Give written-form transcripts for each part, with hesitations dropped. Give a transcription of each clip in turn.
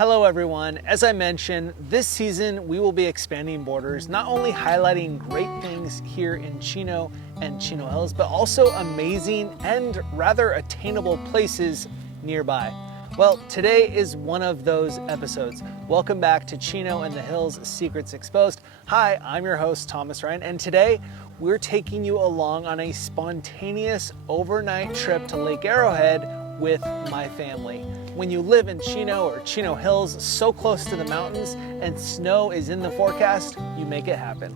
Hello everyone. As I mentioned, this season we will be expanding borders, not only highlighting great things here in Chino and Chino Hills, but also amazing and rather attainable places nearby. Well, today is one of those episodes. Welcome back to Chino and the Hills Secrets Exposed. Hi, I'm your host, Thomas Ryan, and today we're taking you along on a spontaneous overnight trip to Lake Arrowhead with my family. When you live in Chino or Chino Hills, so close to the mountains, and snow is in the forecast, you make it happen.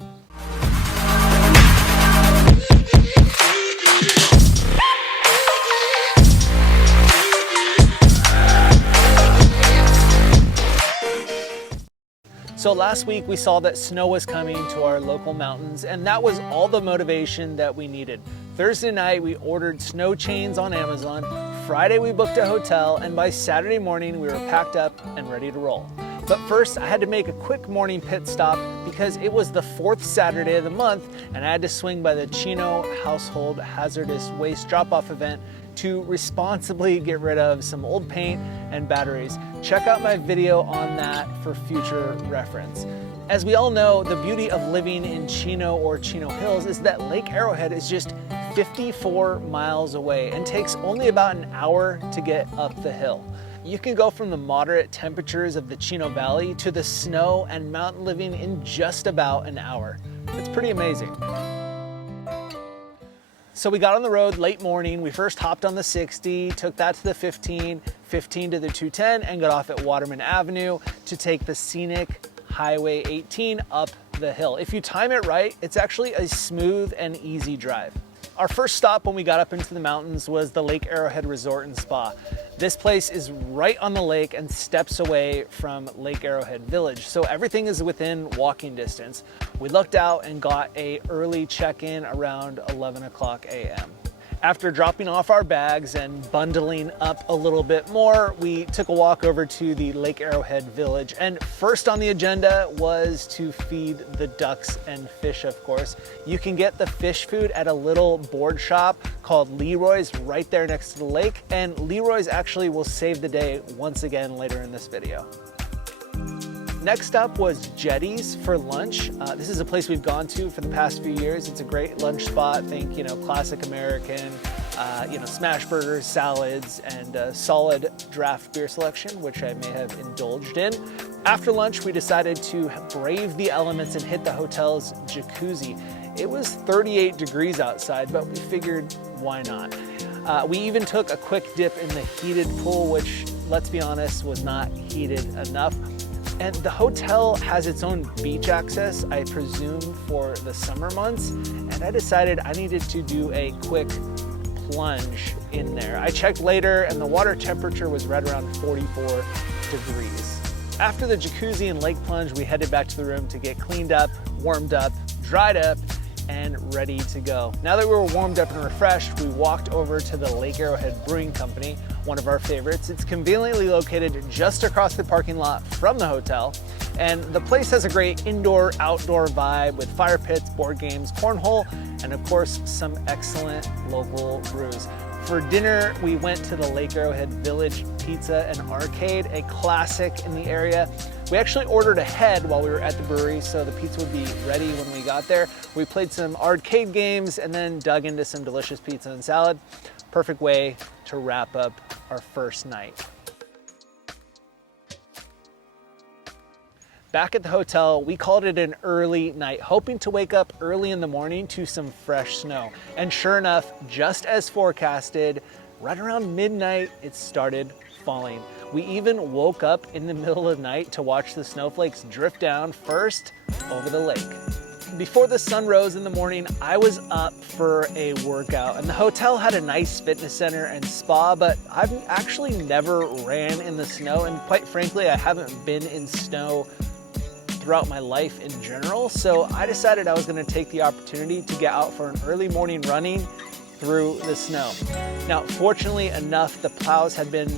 So last week we saw that snow was coming to our local mountains, and that was all the motivation that we needed. Thursday night we ordered snow chains on Amazon. Friday we booked a hotel, and by Saturday morning we were packed up and ready to roll. But first I had to make a quick morning pit stop because it was the fourth Saturday of the month and I had to swing by the Chino Household Hazardous Waste Drop-Off event to responsibly get rid of some old paint and batteries. Check out my video on that for future reference. As we all know, the beauty of living in Chino or Chino Hills is that Lake Arrowhead is just 54 miles away and takes only about an hour to get up the hill. You can go from the moderate temperatures of the Chino Valley to the snow and mountain living in just about an hour. It's pretty amazing. So we got on the road late morning. We first hopped on the 60, took that to the 15 to the 210, and got off at Waterman Avenue to take the scenic Highway 18 up the hill. If you time it right, it's actually a smooth and easy drive. Our first stop when we got up into the mountains was the Lake Arrowhead Resort and Spa. This place is right on the lake and steps away from Lake Arrowhead Village, so everything is within walking distance. We looked out and got an early check-in around 11 o'clock a.m. After dropping off our bags and bundling up a little bit more, we took a walk over to the Lake Arrowhead Village. And first on the agenda was to feed the ducks and fish, of course. You can get the fish food at a little board shop called Leroy's right there next to the lake. And Leroy's actually will save the day once again later in this video. Next up was Jettie's for lunch. This is a place we've gone to for the past few years. It's a great lunch spot. Think, classic American, smash burgers, salads, and a solid draft beer selection, which I may have indulged in. After lunch, we decided to brave the elements and hit the hotel's jacuzzi. It was 38 degrees outside, but we figured, why not? We even took a quick dip in the heated pool, which, let's be honest, was not heated enough. And the hotel has its own beach access, I presume, for the summer months. And I decided I needed to do a quick plunge in there. I checked later and the water temperature was right around 44 degrees. After the jacuzzi and lake plunge, we headed back to the room to get cleaned up, warmed up, dried up, and ready to go. Now that we were warmed up and refreshed, we walked over to the Lake Arrowhead Brewing Company, one of our favorites. It's conveniently located just across the parking lot from the hotel, and the place has a great indoor-outdoor vibe with fire pits, board games, cornhole, and of course, some excellent local brews. For dinner, we went to the Lake Arrowhead Village Pizza Arcade, a classic in the area. We actually ordered ahead while we were at the brewery, so the pizza would be ready when we got there. We played some arcade games and then dug into some delicious pizza and salad. Perfect way to wrap up our first night. Back at the hotel, we called it an early night, hoping to wake up early in the morning to some fresh snow. And sure enough, just as forecasted, right around midnight, it started falling. We even woke up in the middle of the night to watch the snowflakes drift down first over the lake. Before the sun rose in the morning, I was up for a workout, and the hotel had a nice fitness center and spa, but I've actually never ran in the snow, and quite frankly, I haven't been in snow throughout my life in general, so I decided I was going to take the opportunity to get out for an early morning running through the snow. Now, fortunately enough, the plows had been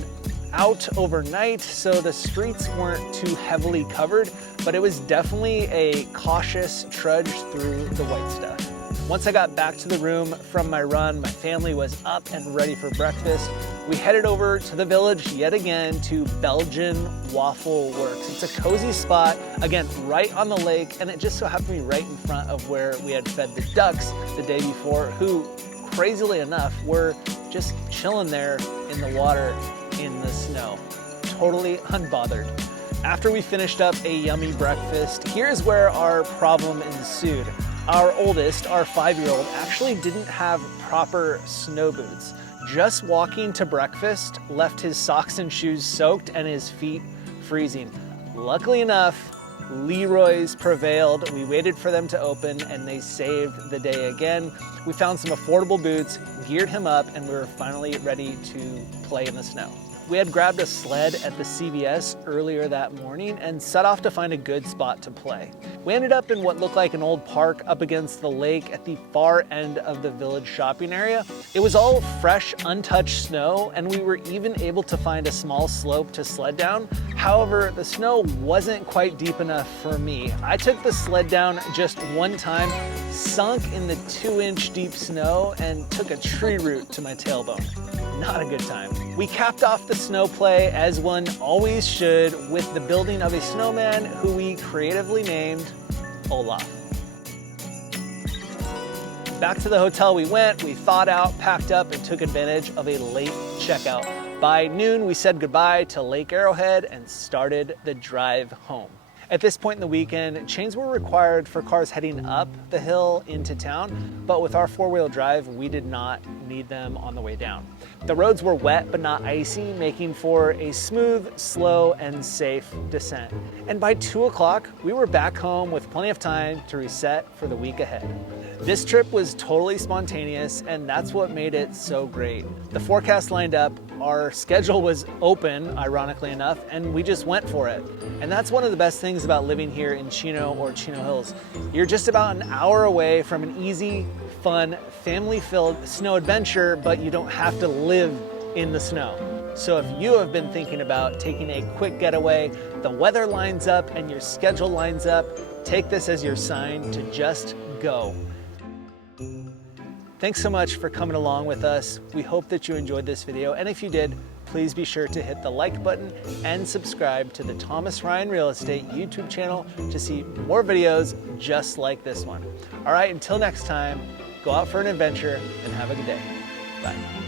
out overnight, so the streets weren't too heavily covered, but it was definitely a cautious trudge through the white stuff. Once I got back to the room from my run, my family was up and ready for breakfast. we headed over to the village yet again to Belgian Waffle Works. It's a cozy spot, again, right on the lake, and it just so happened to be right in front of where we had fed the ducks the day before, who, crazily enough, were just chilling there in the water in the snow, totally unbothered. After we finished up a yummy breakfast, here's where our problem ensued. Our oldest, our 5-year-old, actually didn't have proper snow boots. Just walking to breakfast left his socks and shoes soaked and his feet freezing. Luckily enough, Leroy's prevailed. We waited for them to open and they saved the day again. We found some affordable boots, geared him up, and we were finally ready to play in the snow. We had grabbed a sled at the CVS earlier that morning and set off to find a good spot to play. We ended up in what looked like an old park up against the lake at the far end of the village shopping area. It was all fresh, untouched snow, and we were even able to find a small slope to sled down. However, the snow wasn't quite deep enough for me. I took the sled down just one time, sunk in the 2-inch deep snow, and took a tree root to my tailbone. Not a good time. We capped off the snow play, as one always should, with the building of a snowman who we creatively named Olaf. Back to the hotel we went, we thawed out, packed up, and took advantage of a late checkout. By noon, we said goodbye to Lake Arrowhead and started the drive home. At this point in the weekend, chains were required for cars heading up the hill into town, but with our 4-wheel drive, we did not need them on the way down. The roads were wet but not icy, making for a smooth, slow, and safe descent. And by 2 o'clock, we were back home with plenty of time to reset for the week ahead. This trip was totally spontaneous, and that's what made it so great. The forecast lined up, our schedule was open, ironically enough, and we just went for it. And that's one of the best things about living here in Chino or Chino Hills. You're just about an hour away from an easy, fun, family-filled snow adventure, but you don't have to live in the snow. So if you have been thinking about taking a quick getaway, the weather lines up and your schedule lines up, take this as your sign to just go. Thanks so much for coming along with us. We hope that you enjoyed this video, and if you did, please be sure to hit the like button and subscribe to the Thomas Ryan Real Estate YouTube channel to see more videos just like this one. All right, until next time, go out for an adventure and have a good day. Bye.